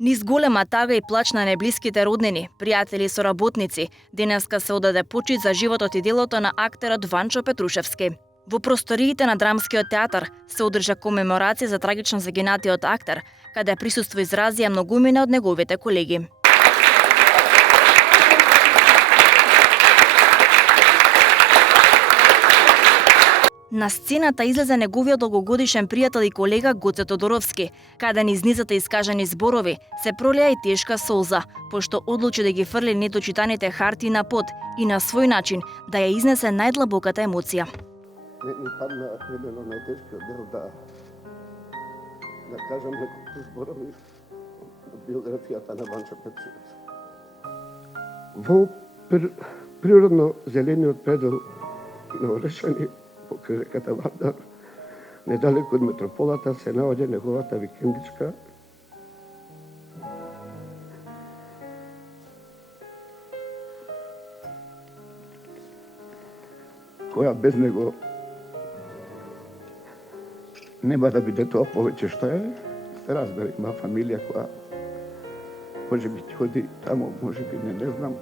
Низ голема тага и плач на најблиските роднини, пријатели и соработници, денеска се одаде почит за животот и делото на актерот Ванчо Петрушевски. Во просториите на Драмскиот театар се одржа комеморација за трагично загинатиот актер, каде присуство изразија многумина од неговите колеги. На сцената излезе неговиот долгогодишен пријател и колега Гоце Тодоровски, каде низ низата искажани зборови се пролеа и тешка солза, пошто одлучи да ги фрли недочитаните хартии на под и на свој начин да ја изнесе најдлабоката емоција. Не ми падна едно најтешкиот дел да кажам неколку зборови од биографијата на Ванчо Петрушевски. Во природно зелениот предел на Орешани, покрај реката Вардар, недалеку од метрополата, се наоѓа неговата викендичка, која без него нема да биде тоа повеќе што е. Се разбира, има фамилија која може би ќе ходи таму, може би не знам.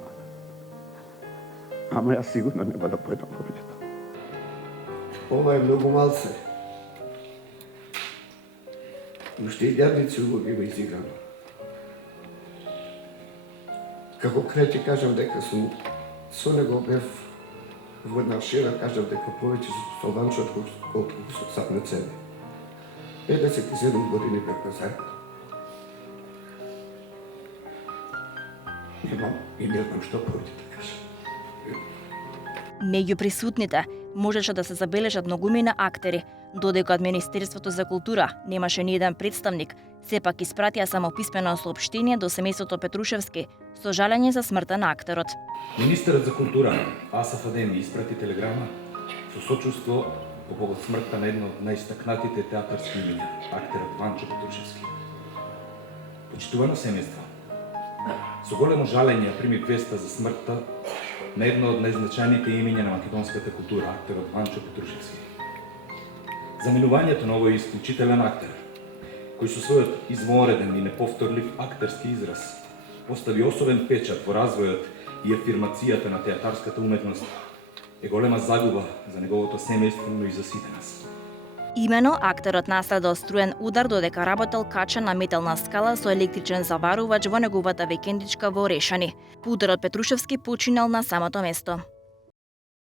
Ама јас сигурно нема да појдам повеќе таму. Ова е многу малце. Уште и дјавници улоги има изиграно. Како крај ќе кажам дека сум со него бев во една шира, кажам дека повеќе со Ванчо колку со сам себе. 57 години бевме заедно. Немам и не знам што повеќе да кажам. Меѓу присутните можеше да се забележат многумина актери, додека од Министерството за култура немаше ни еден представник, сепак испратија само писмено соопштение до семејството Петрушевски со жалење за смртта на актерот. Министерот за култура Асаф Адеми испрати телеграма со сочувство по повод смртта на едно од најистакнатите театарски имиња, актерот Ванчо Петрушевски. Почитувано семејство, со големо жалење прими веста за смртта на едно од најзначајните имиња на македонската култура, актерот Ванчо Петрушевски. Заменувањето на овој исклучителен актер, кој со својот измореден и неповторлив актерски израз постави особен печат во развојот и афирмацијата на театарската уметност, е голема загуба за неговото семејство, но и за сите нас. Имено, актерот настрадал струен удар додека работел качен на метална скала со електричен заварувач во неговата викендичка во Орешани. По ударот Петрушевски починал на самото место.